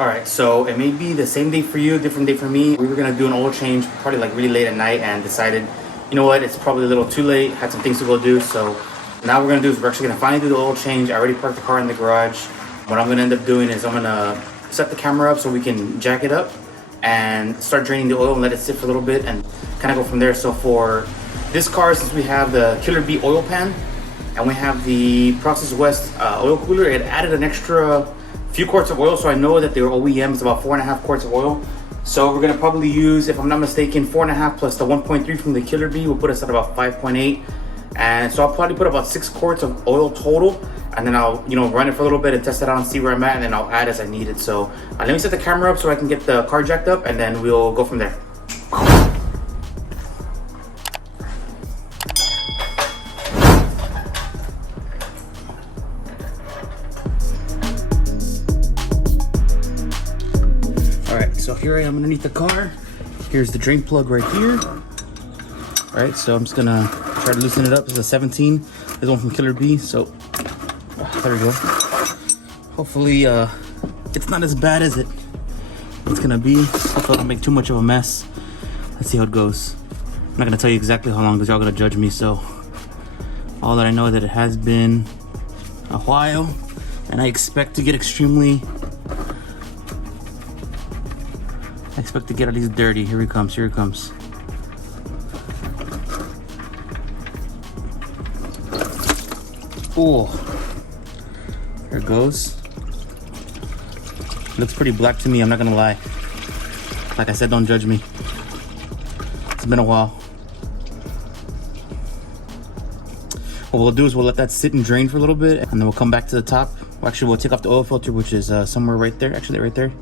All right, so it may be the same day for you, different day for me. We were gonna do an oil change probably like really late at night and decided, you know what, it's probably a little too late, had some things to go do. So now we're gonna do is we're actually gonna finally do the oil change. I already parked the car in the garage. What I'm gonna end up doing is I'm gonna set the camera up so we can jack it up and start draining the oil and let it sit for a little bit and kind of go from there. So for this car, since we have the Killer Bee oil pan and we have the Process West oil cooler, it added an extra few quarts of oil, so I know that their OEM is about 4.5 quarts of oil. So we're gonna probably use, if I'm not mistaken, 4.5 plus the 1.3 from the Killer Bee will put us at about 5.8. And so I'll probably put about 6 quarts of oil total, and then I'll, you know, run it for a little bit and test it out and see where I'm at, and then I'll add as I need it. So let me set the camera up so I can get the car jacked up, and then we'll go from there. So here I am underneath the car. Here's the drain plug right here. All right, so I'm just gonna try to loosen it up. This is a 17. This is one from Killer Bee. So there we go. Hopefully it's not as bad as it's gonna be. Hopefully I don't make too much of a mess. Let's see how it goes. I'm not gonna tell you exactly how long because y'all gonna judge me. So all that I know is that it has been a while, and I expect to get at least dirty. Here he comes, here he comes. Oh, here it goes. Looks pretty black to me, I'm not gonna lie. Like I said, don't judge me. It's been a while. What we'll do is we'll let that sit and drain for a little bit, and then we'll come back to the top. Well, actually, we'll take off the oil filter, which is somewhere right there. Actually, right there.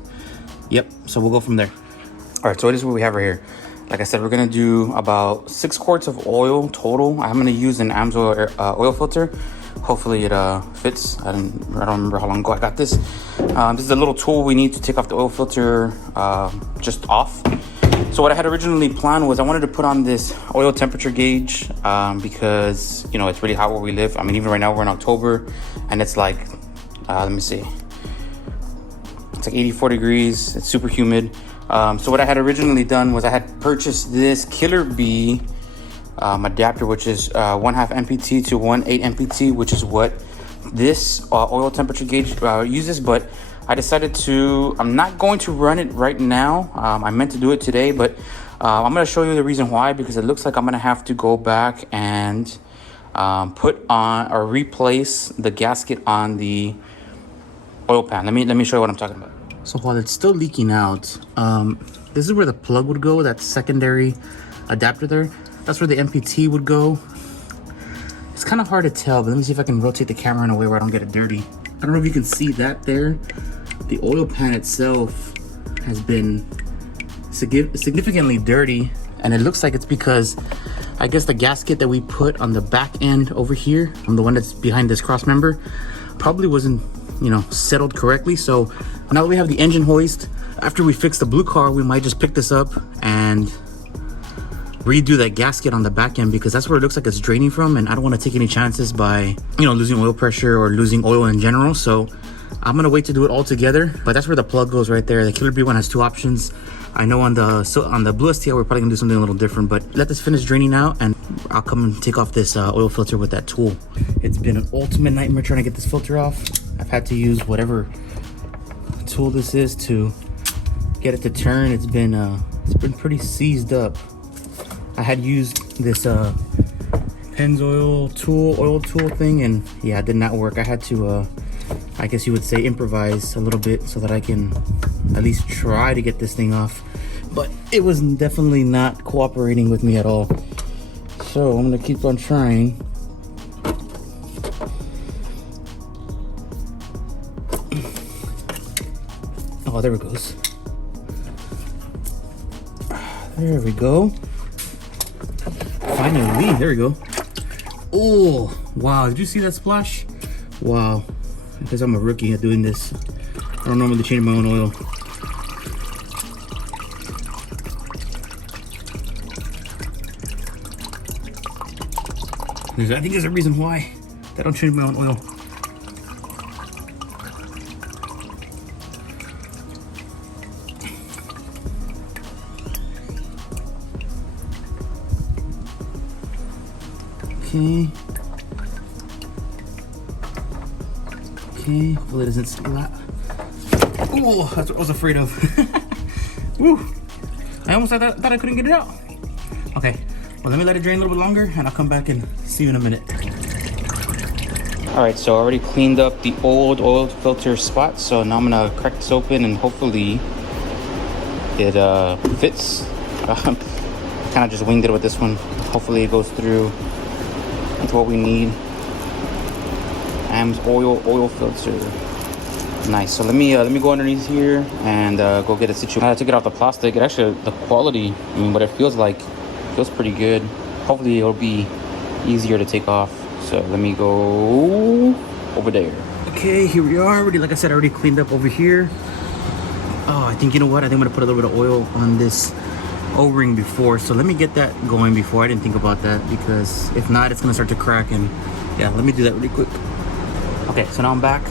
Yep, so we'll go from there. All right, so this is what we have right here. Like I said, we're gonna do about 6 quarts of oil total. I'm gonna use an AMSOIL oil filter. Hopefully it fits. I don't remember how long ago I got this. This is a little tool we need to take off the oil filter just off. So what I had originally planned was I wanted to put on this oil temperature gauge because, you know, it's really hot where we live. I mean, even right now we're in October and it's like, let me see. It's like 84 degrees, it's super humid. So what I had originally done was I had purchased this Killer Bee adapter, which is 1/2 MPT to 1/8 MPT, which is what this oil temperature gauge uses. But I decided I'm not going to run it right now. I meant to do it today, but I'm going to show you the reason why, because it looks like I'm going to have to go back and put on or replace the gasket on the oil pan. Let me show you what I'm talking about. So while it's still leaking out, this is where the plug would go, that secondary adapter there. That's where the MPT would go. It's kind of hard to tell, but let me see if I can rotate the camera in a way where I don't get it dirty. I don't know if you can see that there. The oil pan itself has been significantly dirty, and it looks like it's because I guess the gasket that we put on the back end over here, on the one that's behind this cross member, probably wasn't, you know, settled correctly. So now that we have the engine hoist, after we fix the blue car, we might just pick this up and redo that gasket on the back end, because that's where it looks like it's draining from, and I don't want to take any chances by, you know, losing oil pressure or losing oil in general. So I'm gonna wait to do it all together, but that's where the plug goes right there. The Killer Bee one has 2 options. I know on the Blue STI we're probably gonna do something a little different, but let this finish draining out and I'll come and take off this oil filter with that tool. It's been an ultimate nightmare trying to get this filter off. I've had to use whatever tool this is to get it to turn. It's been pretty seized up. I had used this Pennzoil oil tool thing, and yeah, it did not work. I had to I guess you would say improvise a little bit so that I can at least try to get this thing off, but it was definitely not cooperating with me at all. So I'm gonna keep on trying. Oh, there it goes. There we go. Finally, there we go. Oh, wow, did you see that splash? Wow, because I'm a rookie at doing this. I don't normally change my own oil. I think there's a reason why I don't change my own oil. Okay. Okay, hopefully it doesn't slap. Oh, that's what I was afraid of. Woo! I almost thought I couldn't get it out. Okay, well, let me let it drain a little bit longer and I'll come back and see you in a minute. All right, so I already cleaned up the old oil filter spot. So now I'm gonna crack this open and hopefully it fits. Kind of just winged it with this one. Hopefully it goes through with what we need. AM's oil filter. Nice. So let me go underneath here and go get it situated. I took it off the plastic. It actually, the quality, I mean, what it feels like, feels pretty good. Hopefully it'll be easier to take off. So let me go over there. Okay, here we are. Already, like I said, I already cleaned up over here. Oh, I think, you know what? I think I'm gonna put a little bit of oil on this O-ring before. So let me get that going before. I didn't think about that because if not, it's gonna start to crack. And yeah, let me do that really quick. Okay, so now I'm back.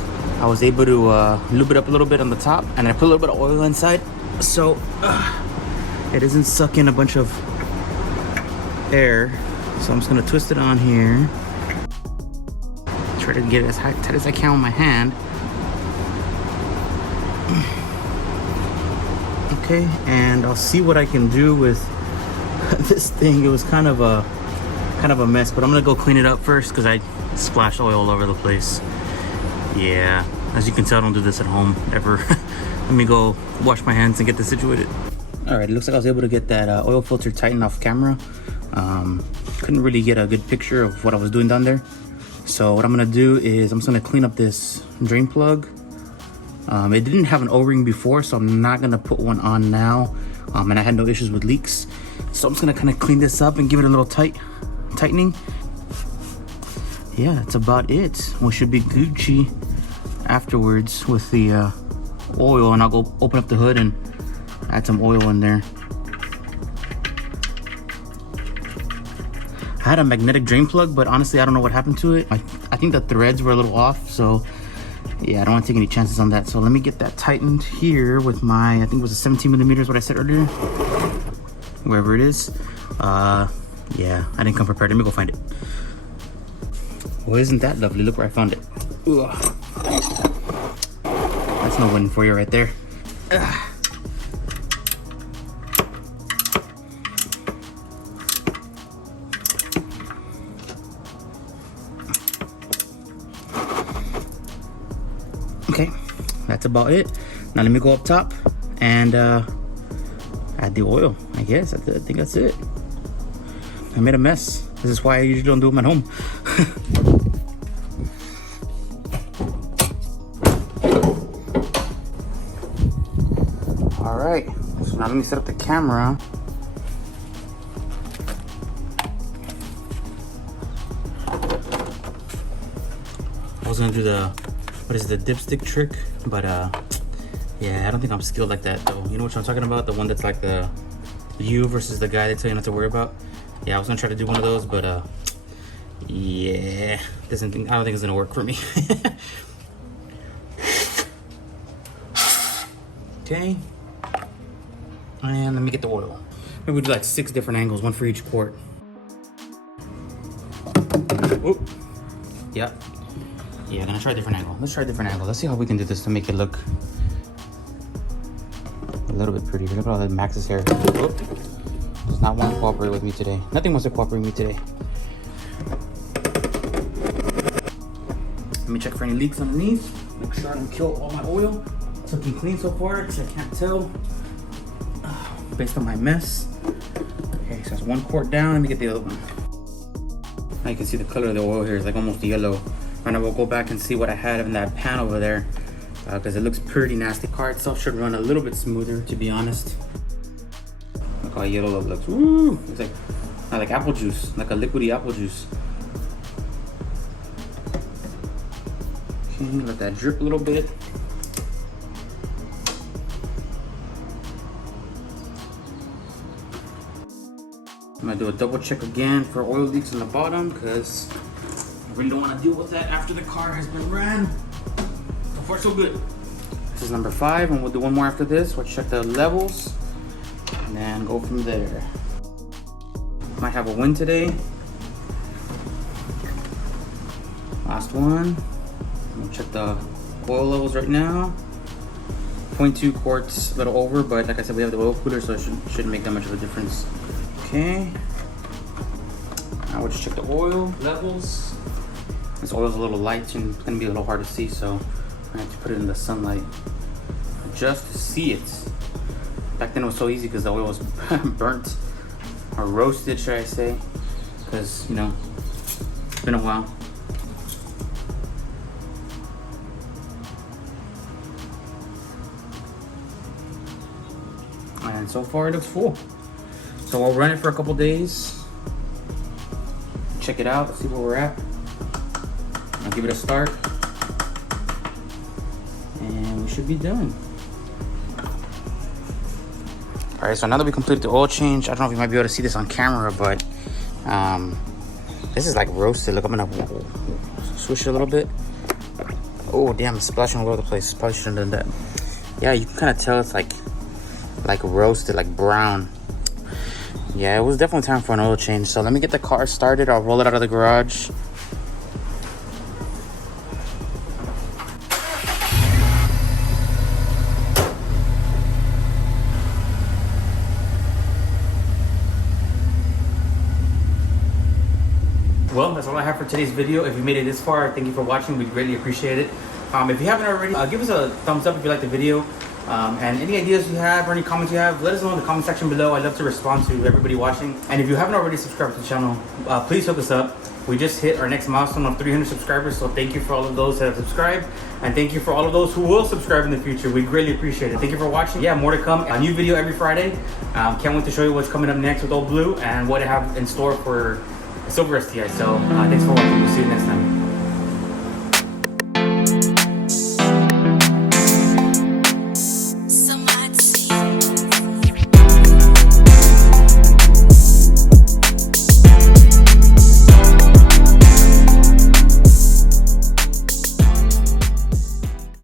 I was able to lube it up a little bit on the top, and I put a little bit of oil inside so it doesn't suck in a bunch of air. So I'm just gonna twist it on here. Try to get it as tight as I can with my hand. Okay, and I'll see what I can do with this thing. It was kind of a mess, but I'm gonna go clean it up first because I splashed oil all over the place. Yeah, as you can tell, I don't do this at home ever. Let me go wash my hands and get this situated. All right, it looks like I was able to get that oil filter tightened off camera. Couldn't really get a good picture of what I was doing down there. So what I'm gonna do is I'm just gonna clean up this drain plug. It didn't have an O-ring before, so I'm not gonna put one on now. And I had no issues with leaks. So I'm just gonna kind of clean this up and give it a little tightening. Yeah, that's about it. We should be Gucci afterwards with the oil, and I'll go open up the hood and add some oil in there. I had a magnetic drain plug, but honestly, I don't know what happened to it. I think the threads were a little off, so yeah, I don't want to take any chances on that. So let me get that tightened here with my, I think it was a 17 millimeters, what I said earlier, wherever it is. Yeah, I didn't come prepared. Let me go find it. Well, isn't that lovely? Look where I found it. Ugh. That's no win for you right there. Ugh. Okay, that's about it. Now let me go up top and add the oil. I guess I think that's it. I made a mess. This is why I usually don't do them at home. All right, so now let me set up the camera. I was gonna do the, what is the dipstick trick, but yeah, I don't think I'm skilled like that though. You know what I'm talking about? The one that's like the you versus the guy they tell you not to worry about. Yeah, I was gonna try to do one of those, but yeah, I don't think it's gonna work for me. Okay, and let me get the oil. Maybe we do like 6 different angles, one for each quart. Oop. Yep. Yeah, gonna try a different angle. Let's try a different angle. Let's see how we can do this to make it look a little bit prettier. Look at all that Max's hair. Oop. Does not want to cooperate with me today. Nothing wants to cooperate with me today. Let me check for any leaks underneath. Make sure I don't kill all my oil. It's looking clean so far, because I can't tell based on my mess. Okay, so that's 1 quart down. Let me get the other one. Now you can see the color of the oil here is like almost yellow. And I will go back and see what I had in that pan over there, because it looks pretty nasty. The car itself should run a little bit smoother, to be honest. Look how yellow it looks. Woo! It's like apple juice, like a liquidy apple juice. Okay, let that drip a little bit. I'm gonna do a double check again for oil leaks on the bottom, because I really don't want to deal with that after the car has been ran. So far so good. This is number 5, and we'll do one more after this. We'll check the levels and then go from there. Might have a win today. last one. We'll check the oil levels right now. 0.2 quarts, a little over, but like I said, we have the oil cooler, so it shouldn't make that much of a difference. Okay. Now we'll just check the oil levels. This oil's a little light and it's gonna be a little hard to see, so I have to put it in the sunlight just to see it. Back then it was so easy because the oil was burnt or roasted, should I say? Because, you know, it's been a while. And so far it looks full. So we'll run it for a couple days. Check it out, see where we're at. I'll give it a start. And we should be done. All right, so now that we completed the oil change, I don't know if you might be able to see this on camera, but this is like roasted. Look, I'm gonna swish it a little bit. Oh, damn, it's splashing all over the place. Probably shouldn't have done that. Yeah, you can kind of tell it's like roasted, like brown. Yeah, it was definitely time for an oil change. So let me get the car started. I'll roll it out of the garage. Well, that's all I have for today's video. If you made it this far, thank you for watching. We greatly appreciate it. If you haven't already, give us a thumbs up if you like the video. And any ideas you have or any comments you have, let us know in the comment section below. I'd love to respond to everybody watching. And if you haven't already subscribed to the channel, please hook us up. We just hit our next milestone of 300 subscribers, so thank you for all of those that have subscribed, and thank you for all of those who will subscribe in the future. We greatly appreciate it. Thank you for watching. Yeah, more to come. A new video every Friday. Can't wait to show you what's coming up next with Old Blue and what I have in store for Silver STI. So thanks for watching. We'll see you next time.